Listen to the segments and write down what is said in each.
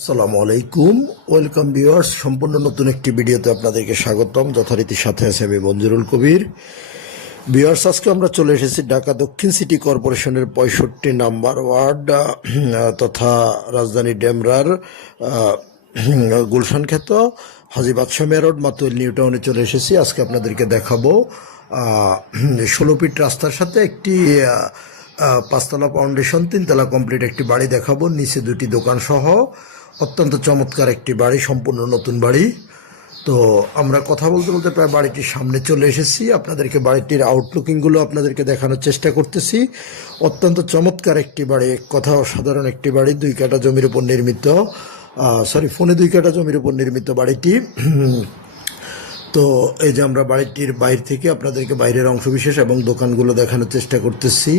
আসসালামু আলাইকুম, welcome viewers. সম্পূর্ণ নতুন একটি ভিডিওতে আপনাদেরকে স্বাগতম। যথারীতি সাথে আছে আমি মঞ্জুরুল কবির। ভিউয়ার্স, আজকে আমরা চলে এসেছি ঢাকা দক্ষিণ সিটি কর্পোরেশনের 65 নাম্বার ওয়ার্ড তথা রাজধানী ডেমরার গুলশান খ্যাত হাজী বাদশাহ মিয়া রোড মাতুয়াইল নিউ টাউনে চলে এসেছি। আজকে আপনাদেরকে দেখাবো 16 ফিট রাস্তার সাথে একটি 5তলা ফাউন্ডেশন 3তলা কমপ্লিট একটি বাড়ি দেখাবো। নিচে 2টি দোকান সহ অত্যন্ত চমৎকার একটি বাড়ি, সম্পূর্ণ নতুন বাড়ি। তো আমরা কথা বলতে বলতে প্রায় বাড়িটির সামনে চলে এসেছি। আপনাদেরকে বাড়িটির আউটলুকিংগুলো আপনাদেরকে দেখানোর চেষ্টা করতেছি। অত্যন্ত চমৎকার একটি বাড়ি, এক কথা অসাধারণ একটি বাড়ি। 2 কাঠা জমির উপর নির্মিত, পৌনে 2 কাঠা জমির উপর নির্মিত বাড়িটি। তো এই যে আমরা বাড়িটির বাইরে থেকে আপনাদেরকে বাইরের অংশবিশেষ এবং দোকানগুলো দেখানোর চেষ্টা করতেছি।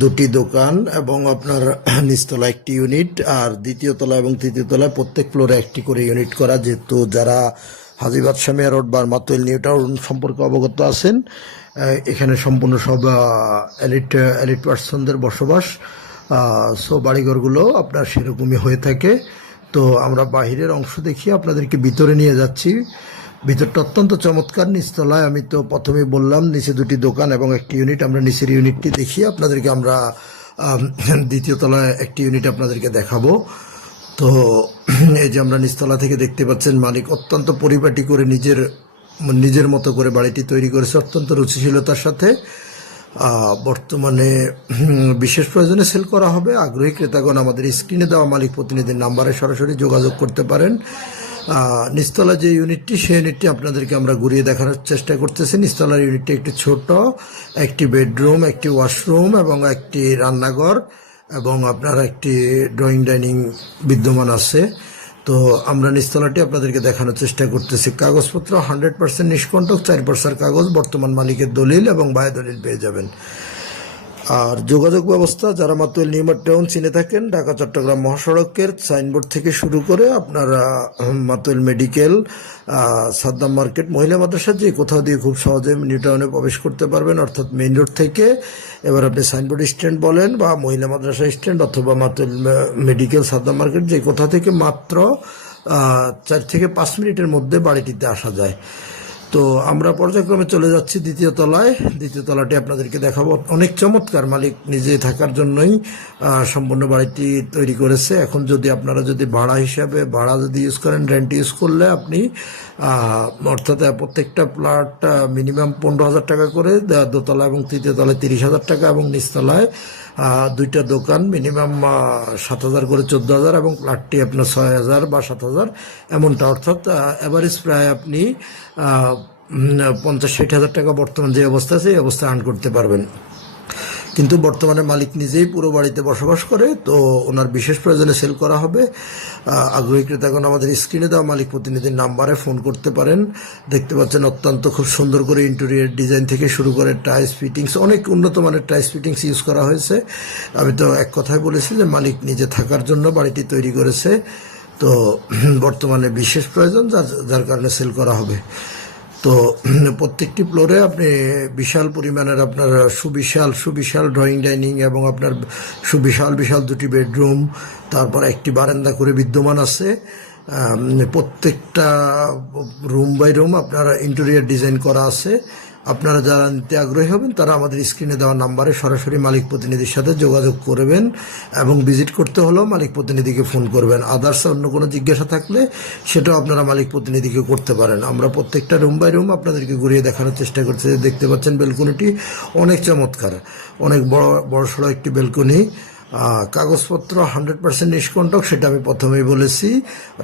2টি দোকান এবং আপনার নিচতলা একটি ইউনিট, আর দ্বিতীয় তলা এবং তৃতীয় তলায় প্রত্যেক ফ্লোরে একটি করে ইউনিট করা। যেহেতু যারা হাজী বাদশাহ মিয়া রোড বা মাতুয়াইল নিউ টাউন সম্পর্কে অবগত আছেন, এখানে সম্পূর্ণ সব এলিট পার্সনদের বসবাস। সো বাড়িঘরগুলো আপনার সেরকমই হয়ে থাকে। তো আমরা বাহিরের অংশ দেখিয়ে আপনাদেরকে ভিতরে নিয়ে যাচ্ছি। ভিতরটা অত্যন্ত চমৎকার। নিচতলায় আমি তো প্রথমেই বললাম নিচে 2টি দোকান এবং একটি ইউনিট। আমরা নিচের ইউনিটটি দেখিয়ে আপনাদেরকে আমরা দ্বিতীয় তলায় একটি ইউনিট আপনাদেরকে দেখাবো। তো এই যে আমরা নিচতলা থেকে দেখতে পাচ্ছেন, মালিক অত্যন্ত পরিপাটি করে নিজের মতো করে বাড়িটি তৈরি করেছে অত্যন্ত রুচিশীলতার সাথে। বর্তমানে বিশেষ প্রয়োজনে সেল করা হবে। আগ্রহী ক্রেতাগণ আমাদের স্ক্রিনে দেওয়া মালিক প্রতিনিধির নাম্বারে সরাসরি যোগাযোগ করতে পারেন। নিচতলা যে ইউনিটটি, সেই ইউনিটটি আপনাদেরকে আমরা ঘুরিয়ে দেখানোর চেষ্টা করতেছি। নিচতলার ইউনিটটি একটি ছোট, একটি বেডরুম, একটি ওয়াশরুম এবং একটি রান্নাঘর এবং আপনার একটি ড্রয়িং ডাইনিং বিদ্যমান আছে। তো আমরা নিচতলাটি আপনাদেরকে দেখানোর চেষ্টা করতেছি। কাগজপত্র 100% নিষ্কণ্টক, 4 কাগজ, বর্তমান মালিকের দলিল এবং বায় দলিল পেয়ে যাবেন। আর যোগাযোগ ব্যবস্থা, যারা মাতুয়াইল নিউ টাউন চিনে থাকেন, ঢাকা চট্টগ্রাম মহাসড়কের সাইনবোর্ড থেকে শুরু করে আপনারা মাতুয়াইল মেডিকেল, সাদ্দাম মার্কেট, মহিলা মাদ্রাসা, যে কোথাও দিয়ে খুব সহজে নিউ টাউনে প্রবেশ করতে পারবেন। অর্থাৎ মেইন রোড থেকে এবার আপনি সাইনবোর্ড স্ট্যান্ড বলেন বা মহিলা মাদ্রাসা স্ট্যান্ড অথবা মাতুয়াইল মেডিকেল, সাদ্দাম মার্কেট, যে কোথা থেকে মাত্র 4 থেকে 5 মিনিটের মধ্যে বাড়িটিতে আসা যায়। তো আমরা পর্যায়ক্রমে চলে যাচ্ছি দ্বিতীয় তলায়। দ্বিতীয় তলাটি আপনাদেরকে দেখাবো। অনেক চমৎকার, মালিক নিজে থাকার জন্যই সম্পূর্ণ বাড়িটি তৈরি করেছে। এখন আপনারা যদি ভাড়া হিসাবে যদি ইউজ করেন, রেন্ট ইউজ করলে আপনি অর্থাৎ প্রত্যেকটা প্লট মিনিমাম 15,000 টাকা করে, দোতলা এবং তৃতীয় তলায় 30,000 টাকা এবং নিচতলায় 2টা দোকান মিনিমাম 7,000 করে 14,000 এবং প্লটটি আপনার 6,000 বা 7,000 এমনটা। অর্থাৎ অ্যাভারেজ প্রায় আপনি 50-60,000 টাকা বর্তমান যে অবস্থা আছে এই অবস্থায় আর্ন করতে পারবেন। কিন্তু বর্তমানে মালিক নিজেই পুরো বাড়িতে বসবাস করে। তো ওনার বিশেষ প্রয়োজনে সেল করা হবে। আগ্রহী ক্রেতাগণ আমাদের স্ক্রিনে দেওয়া মালিক প্রতিনিধির নাম্বারে ফোন করতে পারেন। দেখতে পাচ্ছেন অত্যন্ত খুব সুন্দর করে ইন্টেরিয়র ডিজাইন থেকে শুরু করে টাইলস ফিটিংস, অনেক উন্নত মানের টাইলস ফিটিংস ইউজ করা হয়েছে। আমি তো এক কথায় বলেছি যে মালিক নিজে থাকার জন্য বাড়িটি তৈরি করেছে। তো বর্তমানে বিশেষ প্রয়োজন, যার কারণে সেল করা হবে। তো প্রত্যেকটি ফ্লোরে আপনি বিশাল পরিমাণের আপনার সুবিশাল ড্রয়িং ডাইনিং এবং আপনার বিশাল 2টি বেডরুম, তারপর একটি বারান্দা করে বিদ্যমান আছে। প্রত্যেকটা রুম বাই রুম আপনার ইন্টেরিয়র ডিজাইন করা আছে। আপনারা যারা নিতে আগ্রহী হবেন তারা আমাদের স্ক্রিনে দেওয়া নাম্বারে সরাসরি মালিক প্রতিনিধির সাথে যোগাযোগ করবেন এবং ভিজিট করতে হলেও মালিক প্রতিনিধিকে ফোন করবেন। আদার্স অন্য কোনো জিজ্ঞাসা থাকলে সেটাও আপনারা মালিক প্রতিনিধিকে করতে পারেন। আমরা প্রত্যেকটা রুম বাই রুম আপনাদেরকে ঘুরিয়ে দেখানোর চেষ্টা করছি। দেখতে পাচ্ছেন বেলকনিটি অনেক চমৎকার, অনেক বড় সড়ো একটি বেলকনি। কাগজপত্র 100% নিষ্কণ্টক, সেটা আমি প্রথমেই বলেছি।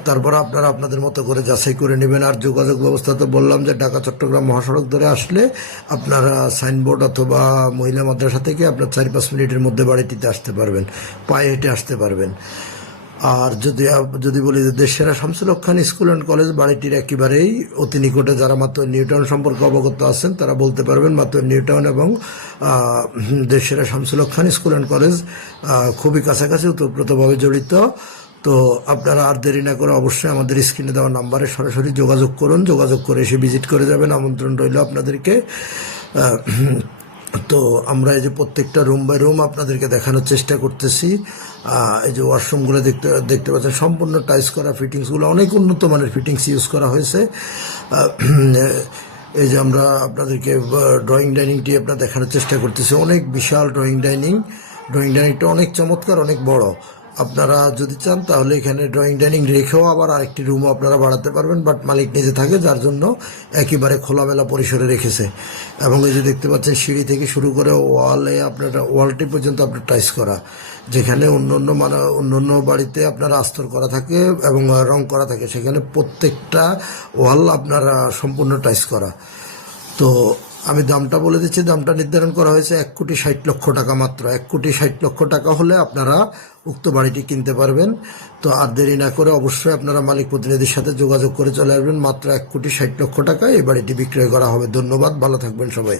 তারপর আপনারা আপনাদের মতো করে যাচাই করে নেবেন। আর যোগাযোগ ব্যবস্থা তো বললাম যে ঢাকা চট্টগ্রাম মহাসড়ক ধরে আসলে আপনারা সাইনবোর্ড অথবা মহিলা মাদ্রাসা থেকে আপনার 4-5 মিনিটের মধ্যে বাড়িটিতে আসতে পারবেন, পায়ে হেঁটে আসতে পারবেন। আর যদি বলি যে দেশসেরা শামসুল হক খান স্কুল অ্যান্ড কলেজ বাড়িটির একেবারেই অতি নিকটে। যারা মাতুয়াইল নিউ টাউন সম্পর্কে অবগত আছেন তারা বলতে পারবেন মাতুয়াইল নিউ টাউন এবং দেশসেরা শামসুল হক খান স্কুল অ্যান্ড কলেজ খুবই কাছাকাছি, ওতপ্রোতভাবে জড়িত। তো আপনারা আর দেরি না করে অবশ্যই আমাদের স্ক্রিনে দেওয়া নাম্বারে সরাসরি যোগাযোগ করুন। যোগাযোগ করে এসে ভিজিট করে যাবেন। আমন্ত্রণ রইল আপনাদেরকে। তো আমরা এই যে প্রত্যেকটা রুম বাই রুম আপনাদেরকে দেখানোর চেষ্টা করতেছি। এই যে ওয়াশরুমগুলো দেখতে দেখতে পাচ্ছেন সম্পূর্ণ টাইলস করা, ফিটিংসগুলো অনেক উন্নত মানের ফিটিংস ইউজ করা হয়েছে। এই যে আমরা আপনাদেরকে ড্রয়িং ডাইনিংটি আপনার দেখানোর চেষ্টা করতেছি, অনেক বিশাল ড্রয়িং ডাইনিংটা অনেক চমৎকার, অনেক বড়। আপনারা যদি চান তাহলে এখানে ড্রয়িং ডাইনিং রেখেও আবার আরেকটি রুমও আপনারা বাড়াতে পারবেন, বাট মালিক নিজে থাকে, যার জন্য একেবারে খোলামেলা পরিসরে রেখেছে। এবং এই যে দেখতে পাচ্ছেন সিঁড়ি থেকে শুরু করে ওয়ালটি পর্যন্ত আপনার টাইলস করা, যেখানে অন্য বাড়িতে আপনার আস্তর করা থাকে এবং রং করা থাকে, সেখানে প্রত্যেকটা ওয়াল আপনার সম্পূর্ণ টাইলস করা। তো আমি দামটা বলে দিচ্ছি, দামটা নির্ধারণ করা হয়েছে 1,60,00,000 টাকা মাত্র। 1,60,00,000 টাকা হলে আপনারা উক্ত বাড়িটি কিনতে পারবেন। তো আর দেরি না করে অবশ্যই আপনারা মালিক প্রতিনিধির সাথে যোগাযোগ করে চলে আসবেন। মাত্র 1,60,00,000 টাকায় এই বাড়িটি বিক্রয় করা হবে। ধন্যবাদ, ভালো থাকবেন সবাই।